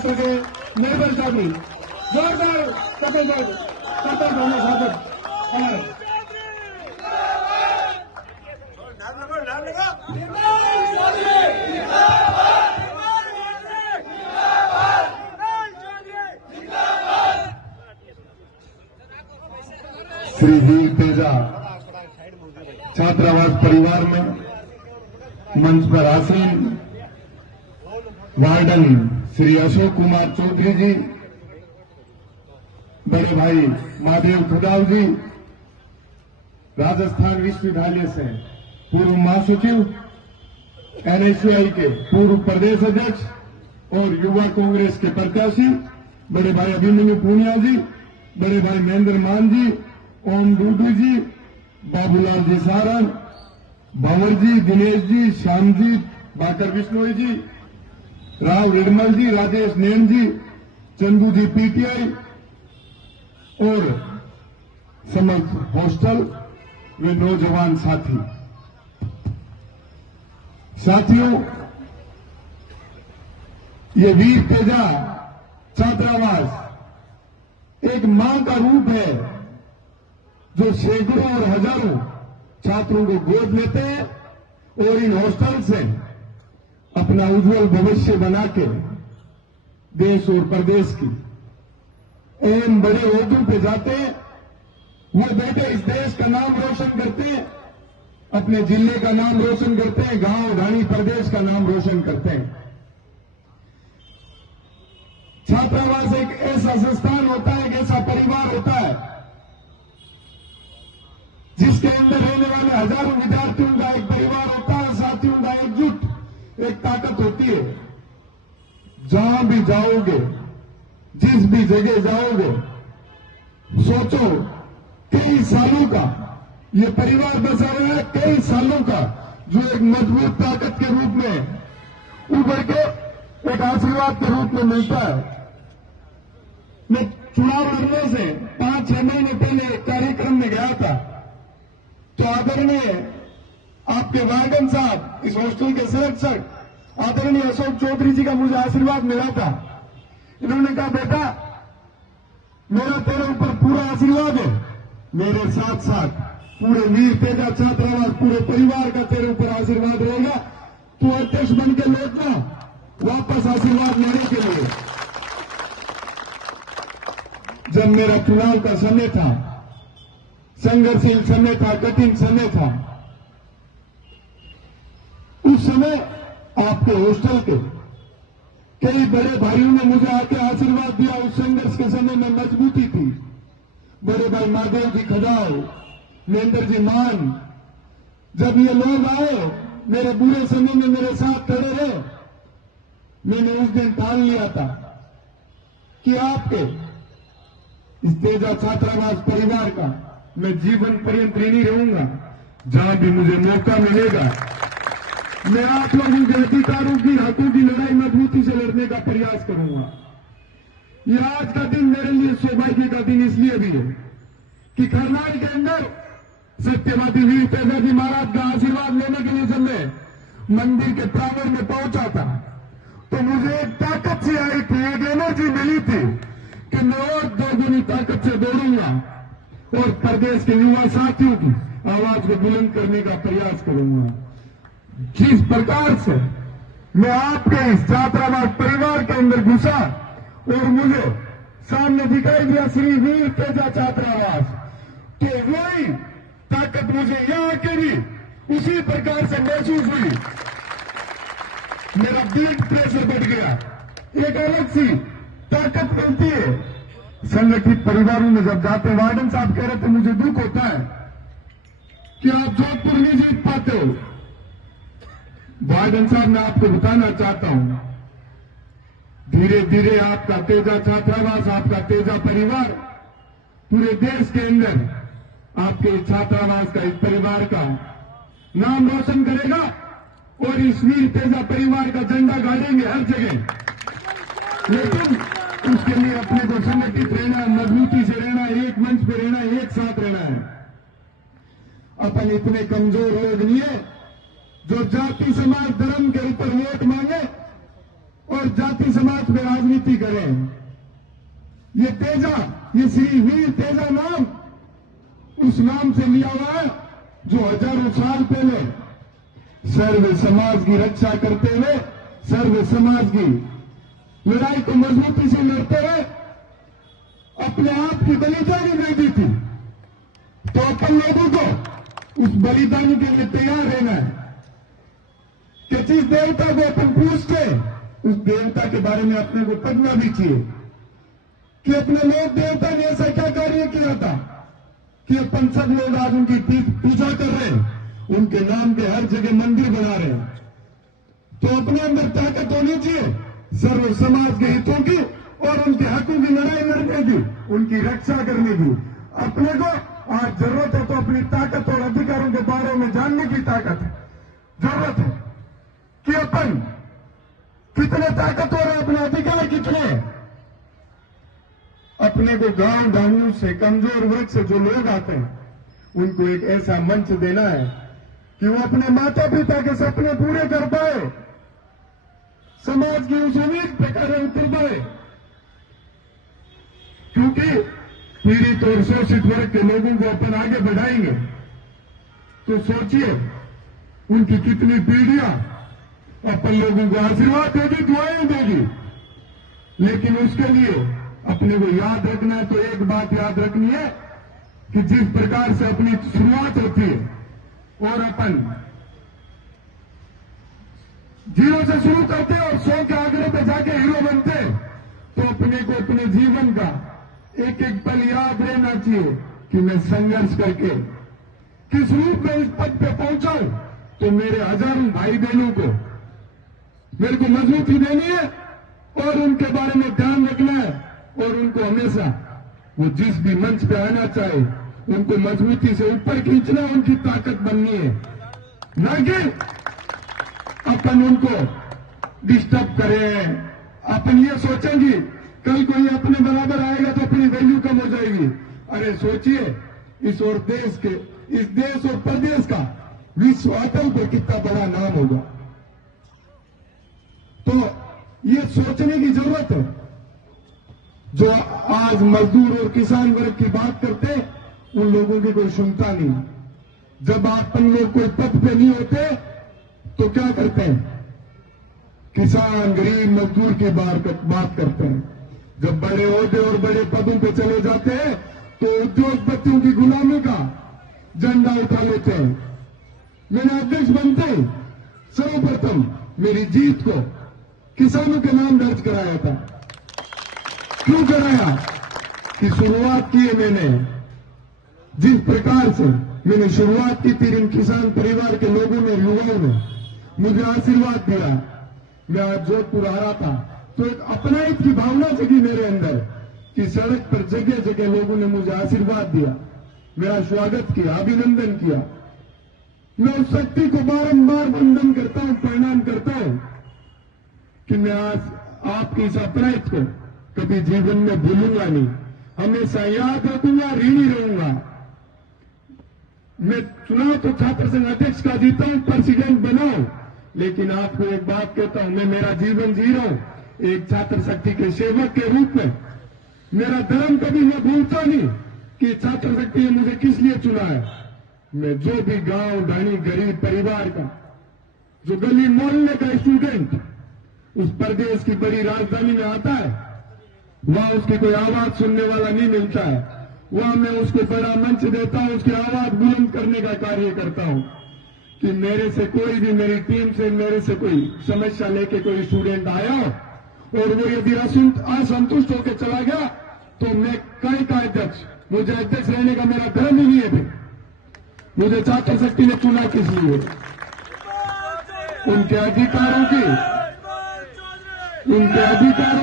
छात्र के निर्मल चौधरी, जोरदार कपिल दोनों स्वागत। श्री वीर तेजा छात्रावास परिवार में मंच पर आसीन वार्डन श्री अशोक कुमार चौधरी जी, बड़े भाई महादेव खदाव जी, राजस्थान विश्वविद्यालय से पूर्व महासचिव, एनएसयूआई के पूर्व प्रदेश अध्यक्ष और युवा कांग्रेस के प्रत्याशी बड़े भाई अभिमन्यु पूनिया जी, बड़े भाई महेंद्र मान जी, ओम डूडू जी, बाबूलाल जी सारण, भंवर जी, दिनेश जी, श्याम जी, बाकर बिश्नोई जी, राव रिडमल जी, राजेश नैन जी, चंदू जी पीटीआई और समस्त हॉस्टल वे नौजवान साथियों, ये वीर तेजा छात्रावास एक मां का रूप है जो सैकड़ों और हजारों छात्रों को गोद लेते हैं और इन हॉस्टल से अपना उज्जवल भविष्य बना के देश और प्रदेश की एवं बड़े ओहदों पे जाते हैं। वो बेटे इस देश का नाम रोशन करते हैं, अपने जिले का नाम रोशन करते हैं, गांव घानी प्रदेश का नाम रोशन करते हैं। छात्रावास एक ऐसा संस्थान होता है, एक ऐसा परिवार होता है जिसके अंदर रहने वाले हजारों विद्यार्थियों का एक परिवार होता है, साथियों का एकजुट एक ताकत होती है। जहां भी जाओगे, जिस भी जगह जाओगे, सोचो कई सालों का ये परिवार बसा रहा है, कई सालों का जो एक मजबूत ताकत के रूप में उभर के एक आशीर्वाद के रूप में मिलता है। मैं चुनाव लड़ने से 5-6 महीने पहले कार्यक्रम में गया था, तो आदरणीय आपके वार्डन साहब, इस हॉस्टल के संरक्षक आदरणीय अशोक चौधरी जी का मुझे आशीर्वाद मिला था। इन्होंने कहा, बेटा मेरा तेरे ऊपर पूरा आशीर्वाद है, मेरे साथ साथ पूरे वीर तेजा छात्रावास पूरे परिवार का तेरे ऊपर आशीर्वाद रहेगा। तू अध्यक्ष बन के लौटना वापस आशीर्वाद लेने के लिए। जब मेरा चुनाव का समय था, संघर्षशील समय था, कठिन समय था, उस समय आपके हॉस्टल के कई बड़े भाइयों ने मुझे आके आशीर्वाद दिया। उस संघर्ष के समय में मजबूती थी। बड़े भाई महादेव जी खदाव, महेंद्र जी मान, जब ये लोग आए मेरे बुरे समय में मेरे साथ खड़े रहे, मैंने उस दिन ठान लिया था कि आपके इस तेजा छात्रावास परिवार का मैं जीवन पर्यंत ऋणी रहूंगा। जहां भी मुझे मौका मिलेगा, मैं आप लोगों के अधिकारों की, हकों की लड़ाई मजबूती से लड़ने का प्रयास करूंगा। यह आज का दिन मेरे लिए सौभाग्य का दिन इसलिए भी है कि करनाल के अंदर सत्यवादी वीर तेजा जी महाराज का आशीर्वाद लेने के लिए जब मैं मंदिर के प्रांगण में पहुंचा था, तो मुझे एक ताकत सी आई थी, एक एनर्जी मिली थी कि मैं और दोगुनी ताकत से दौड़ूंगा और प्रदेश के युवा साथियों की आवाज को बुलंद करने का प्रयास करूंगा। जिस प्रकार से मैं आपके इस छात्रावास परिवार के अंदर घुसा और मुझे सामने दिखाई दिया श्री वीर तेजा छात्रावास, तो वही ताकत मुझे यहां के भी उसी प्रकार से महसूस हुई। मेरा ब्लड प्रेशर बढ़ गया, एक अलग सी ताकत मिलती है। संगठित परिवारों में जब जाते, वार्डन साहब कह रहे थे मुझे दुख होता है कि आप जोधपुर नहीं जीत पाते हो। वार्डन साहब मैं आपको बताना चाहता हूं, धीरे धीरे आपका तेजा छात्रावास, आपका तेजा परिवार पूरे देश के अंदर आपके छात्रावास का, इस परिवार का नाम रोशन करेगा और इस वीर तेजा परिवार का झंडा गाड़ेंगे हर जगह। लेकिन उसके लिए अपने को संगठित रहना, मजबूती से रहना, एक मंच पे रहना, एक साथ रहना है। अपन इतने कमजोर लोग नहीं है जो जाति समाज धर्म के ऊपर वोट मांगे और जाति समाज में राजनीति करें। ये तेजा, ये श्री वीर तेजा नाम उस नाम से लिया हुआ है जो हजारों साल पहले सर्व समाज की रक्षा करते हुए, सर्व समाज की लड़ाई को मजबूती से लड़ते हुए अपने आप की बलिदानी दे दी थी। तो अपन लोगों को उस बलिदानी के लिए तैयार रहना है कि जिस देवता को अपन पूछते उस देवता के बारे में अपने को पढ़ना भी चाहिए कि अपने लोक देवता ने ऐसा क्या कार्य किया था कि अपन सब लोग आज उनकी पूजा कर रहे हैं, उनके नाम के हर जगह मंदिर बना रहे हैं। तो अपने अंदर ताकत होनी चाहिए सर्व समाज के हितों की और उनके हकों की लड़ाई लड़ने की, उनकी रक्षा करने की। अपने को आज जरूरत है तो अपनी ताकत और अधिकारों के बारे में जानने की ताकत है, जरूरत है कि अपन कितने ताकतवर है, अपने अधिकार कितने हैं। अपने को गांव गांवों से, कमजोर वर्ग से जो लोग आते हैं उनको एक ऐसा मंच देना है कि वो अपने माता पिता के सपने पूरे कर पाए, समाज की उस उम्मीद पे खरे उतर पाए। क्योंकि पीड़ित और शोषित वर्ग के लोगों को अपन आगे बढ़ाएंगे तो सोचिए उनकी कितनी पीढ़ियां अपन लोगों को आशीर्वाद देगी, दुआएं देगी। लेकिन उसके लिए अपने को याद रखना है, तो एक बात याद रखनी है कि जिस प्रकार से अपनी शुरुआत होती है और अपन जीरो से शुरू करते हैं और 100 के आंकड़े पे जाके हीरो बनते हैं, तो अपने को अपने जीवन का एक एक पल याद रहना चाहिए कि मैं संघर्ष करके किस रूप में इस पद पे पहुंचा हूं। तो मेरे हजारों भाई बहनों को मेरे को मजबूती देनी है और उनके बारे में ध्यान रखना है और उनको हमेशा वो जिस भी मंच पे आना चाहे उनको मजबूती से ऊपर खींचना, उनकी ताकत बननी है, न कि अपन उनको डिस्टर्ब करें। अपन ये सोचेंगे कल कोई अपने बराबर आएगा तो अपनी वैल्यू कम हो जाएगी। अरे सोचिए इस देश और प्रदेश का विश्व अटल पर कितना बड़ा नाम होगा। तो ये सोचने की जरूरत है। जो आज मजदूर और किसान वर्ग की बात करते उन लोगों की कोई सुनता नहीं। जब अपन लोग कोई पद पे नहीं होते तो क्या करते हैं, किसान गरीब मजदूर की बात करते हैं। जब बड़े ओहदे और बड़े पदों पे चले जाते हैं तो उद्योगपतियों की गुलामी का झंडा उठा लेते हैं। मैंने अध्यक्ष बनते सर्वप्रथम मेरी जीत को किसानों के नाम दर्ज कराया था। क्यों कराया कि शुरुआत की है मैंने, जिस प्रकार से मैंने शुरुआत की थी, इन किसान परिवार के लोगों ने, युवाओं ने मुझे आशीर्वाद दिया। मैं आज जोधपुर आ रहा था तो एक अपनाइत की भावना जगी मेरे अंदर कि सड़क पर जगह जगह लोगों ने मुझे आशीर्वाद दिया, मेरा स्वागत किया, अभिनंदन किया। मैं उस शक्ति को बारंबार वंदन करता हूं, प्रणाम करता हूं कि मैं आज आपकी इस अपनाइत को कभी जीवन में भूलूंगा नहीं, हमेशा याद रखूंगा, ऋणी रहूंगा। मैं चुनाव तो छात्र संघ अध्यक्ष का जीता हूं, प्रेसिडेंट बना हूं, लेकिन आपको एक बात कहता हूं, मैं मेरा जीवन जी रहा हूं एक छात्र शक्ति के सेवक के रूप में। मेरा धर्म कभी मैं भूलता नहीं कि छात्र शक्ति ने मुझे किस लिए चुना है। मैं जो भी गांव ढाणी गरीब परिवार का, जो गली मोहल्ले का स्टूडेंट उस प्रदेश की बड़ी राजधानी में आता है, वहां उसकी कोई आवाज सुनने वाला नहीं मिलता है। वहां मैं उसको बड़ा मंच देता हूं, उसकी आवाज बुलंद करने का कार्य करता हूं कि मेरे से कोई भी, मेरी टीम से मेरे से कोई समस्या लेके कोई स्टूडेंट आया हो और वो यदि असंतुष्ट होकर चला गया तो मैं कई का अध्यक्ष, मुझे अध्यक्ष रहने का मेरा धर्म ही नहीं है। फिर मुझे छात्र शक्ति ने चुना किस लिए? उनके अधिकारों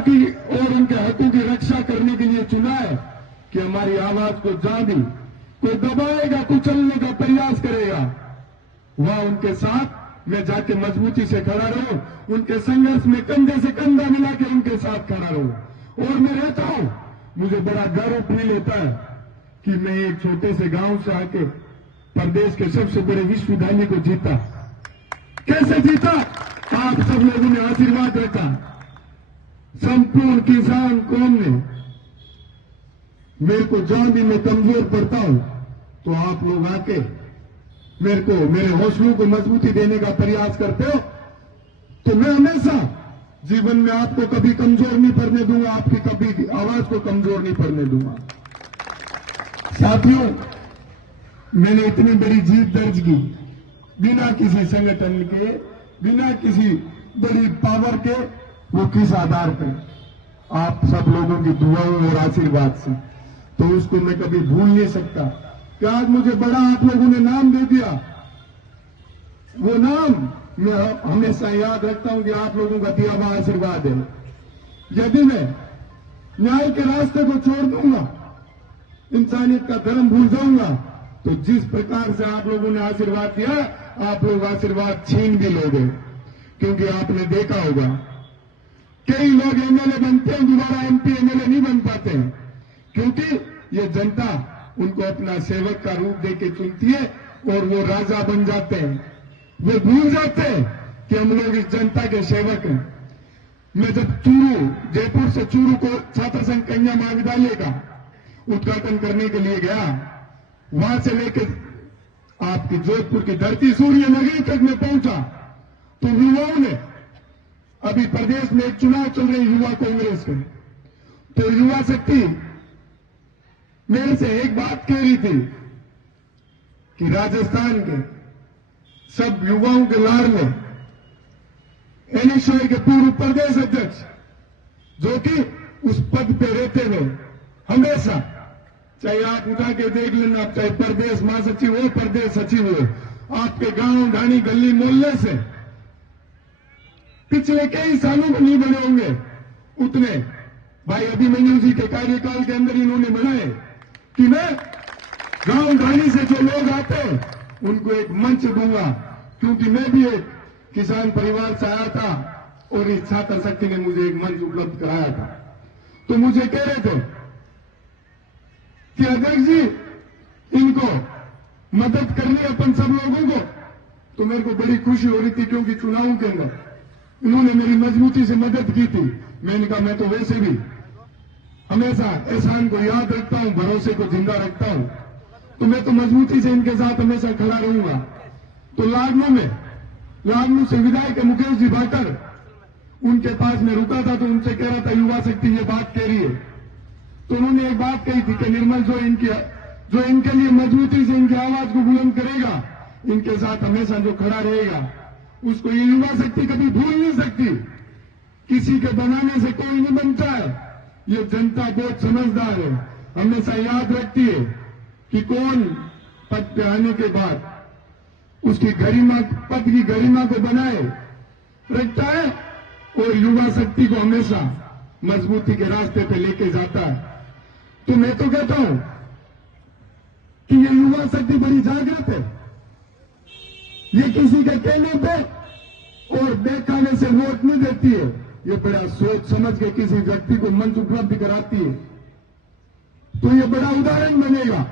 की और उनके हकों की रक्षा करने के लिए चुना है कि हमारी आवाज को जहां भी कोई दबाएगा, कुचलने का प्रयास करेगा, वहां उनके साथ मैं जाके मजबूती से खड़ा रहूं, उनके संघर्ष में कंधे से कंधा मिला के उनके साथ खड़ा रहूं। और मैं रहता हूं, मुझे बड़ा गर्व फील होता है कि मैं एक छोटे से गांव से आके प्रदेश के सबसे बड़े विश्वविद्यालय को जीता। कैसे जीता? आप सब लोगों ने आशीर्वाद रखा, संपूर्ण किसान कौम ने मेरे को जहां भी मैं कमजोर पड़ता हूं तो आप लोग आके मेरे को मेरे हौसलों को मजबूती देने का प्रयास करते हो, तो मैं हमेशा जीवन में आपको कभी कमजोर नहीं पड़ने दूंगा, आपकी कभी आवाज को कमजोर नहीं पड़ने दूंगा। साथियों, मैंने इतनी बड़ी जीत दर्ज की बिना किसी संगठन के, बिना किसी बड़ी पावर के। वो किस आधार पर? आप सब लोगों की दुआओं और आशीर्वाद से। तो उसको मैं कभी भूल नहीं सकता कि आज मुझे बड़ा आप लोगों ने नाम दे दिया। वो नाम मैं हमेशा याद रखता हूं कि आप लोगों का दिया हुआ आशीर्वाद है। यदि मैं न्याय के रास्ते को छोड़ दूंगा, इंसानियत का धर्म भूल जाऊंगा, तो जिस प्रकार से आप लोगों ने आशीर्वाद दिया, आप लोग आशीर्वाद छीन भी लोगे। क्योंकि आपने देखा होगा कई लोग एमएलए बनते हैं, दोबारा एमपी एमएलए नहीं बन पाते हैं, क्योंकि ये जनता उनको अपना सेवक का रूप देके चुनती है और वो राजा बन जाते हैं। वो भूल जाते हैं कि हम लोग इस जनता के सेवक हैं। मैं जब चूरू, जयपुर से चूरू को छात्र संघ कन्या महाविद्यालय का उद्घाटन करने के लिए गया, वहां से लेकर आपकी जोधपुर की धरती सूर्य नगरी तक में पहुंचा, तो युवाओं ने, अभी प्रदेश में एक चुनाव चल रहे युवा कांग्रेस के, तो युवा शक्ति मेरे से एक बात कह रही थी कि राजस्थान के सब युवाओं के लार में एनएसयूआई के पूर्व प्रदेश अध्यक्ष, जो कि उस पद पे रहते हुए हमेशा, चाहे आप उठा के देख लेना, चाहे प्रदेश महासचिव हो, प्रदेश सचिव हो, आपके गांव ढाणी गली मोहल्ले से पिछले कई सालों में नहीं बने होंगे उतने भाई अभिमन्यु जी के कार्यकाल के अंदर इन्होंने बनाए कि मैं गांव ढाणी से जो लोग आते हैं उनको एक मंच दूंगा। क्योंकि मैं भी एक किसान परिवार से आया था और इस छात्र शक्ति ने मुझे एक मंच उपलब्ध कराया था। तो मुझे कह रहे थे कि अध्यक्ष जी, इनको मदद करनी अपन सब लोगों को। तो मेरे को बड़ी खुशी हो रही थी, क्योंकि चुनाव के अंदर इन्होंने मेरी मजबूती से मदद की थी। मैंने कहा मैं तो वैसे भी हमेशा एहसान को याद रखता हूं, भरोसे को जिंदा रखता हूं, तो मैं तो मजबूती से इनके साथ हमेशा खड़ा रहूंगा। तो लागनू से विधायक है मुकेश जी भाकर, उनके पास में रुका था, तो उनसे कह रहा था युवा शक्ति ये बात कह रही है। तो उन्होंने एक बात कही थी कि निर्मल जो इनके लिए मजबूती से इनकी आवाज को बुलंद करेगा, इनके साथ हमेशा जो खड़ा रहेगा, उसको ये युवा शक्ति कभी भूल नहीं सकती। किसी के बनाने से कोई नहीं बनता है। ये जनता बहुत समझदार है, हमेशा याद रखती है कि कौन पद पे आने के बाद उसकी पद की गरिमा को बनाए रखता है और युवा शक्ति को हमेशा मजबूती के रास्ते पे लेके जाता है। तो मैं तो कहता हूं कि ये युवा शक्ति बड़ी जागृत है। ये किसी के कहने पे और देखाने से वोट नहीं देती है, ये बड़ा सोच समझ के किसी व्यक्ति को मंच उपलब्ध कराती है। तो ये बड़ा उदाहरण बनेगा।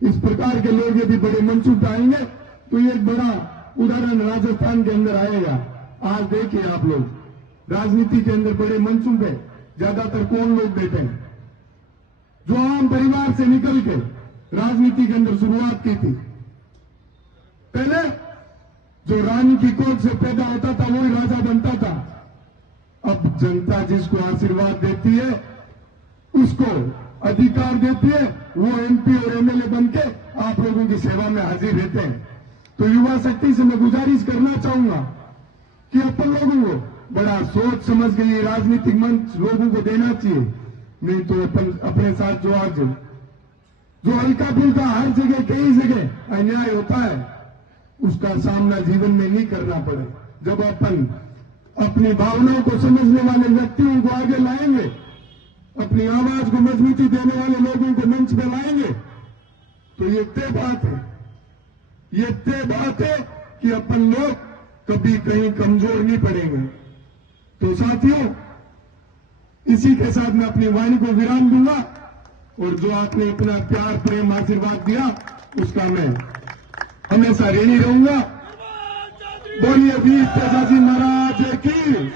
इस प्रकार के लोग यदि बड़े मंच उठाएंगे तो ये एक बड़ा उदाहरण राजस्थान के अंदर आएगा। आज देखिए आप लोग राजनीति के अंदर बड़े मंचों पे ज्यादातर कौन लोग बैठे हैं? जो आम परिवार से निकल के राजनीति के अंदर शुरुआत की थी। पहले जो रानी की कोख से पैदा होता था वही राजा बनता था। अब जनता जिसको आशीर्वाद देती है, उसको अधिकार देती है, वो एमपी और एमएलए बनके आप लोगों की सेवा में हाजिर रहते हैं। तो युवा शक्ति से मैं गुजारिश करना चाहूंगा कि अपन लोगों को बड़ा सोच समझ के ये राजनीतिक मंच लोगों को देना चाहिए। नहीं तो अपन अपने साथ जो हल्का फुल्का हर जगह कई जगह अन्याय होता है, उसका सामना जीवन में नहीं करना पड़े। जब अपन अपनी भावनाओं को समझने वाले व्यक्तियों को आगे लाएंगे, अपनी आवाज को मजबूती देने वाले लोगों को मंच में लाएंगे, तो ये तय बात है कि अपन लोग कभी कहीं कमजोर नहीं पड़ेंगे। तो साथियों, इसी के साथ मैं अपनी वाणी को विराम दूंगा और जो आपने इतना प्यार प्रेम आशीर्वाद दिया उसका मैं हमेशा ऋणी रहूंगा। बोलिए वीर तेजाजी महाराज की।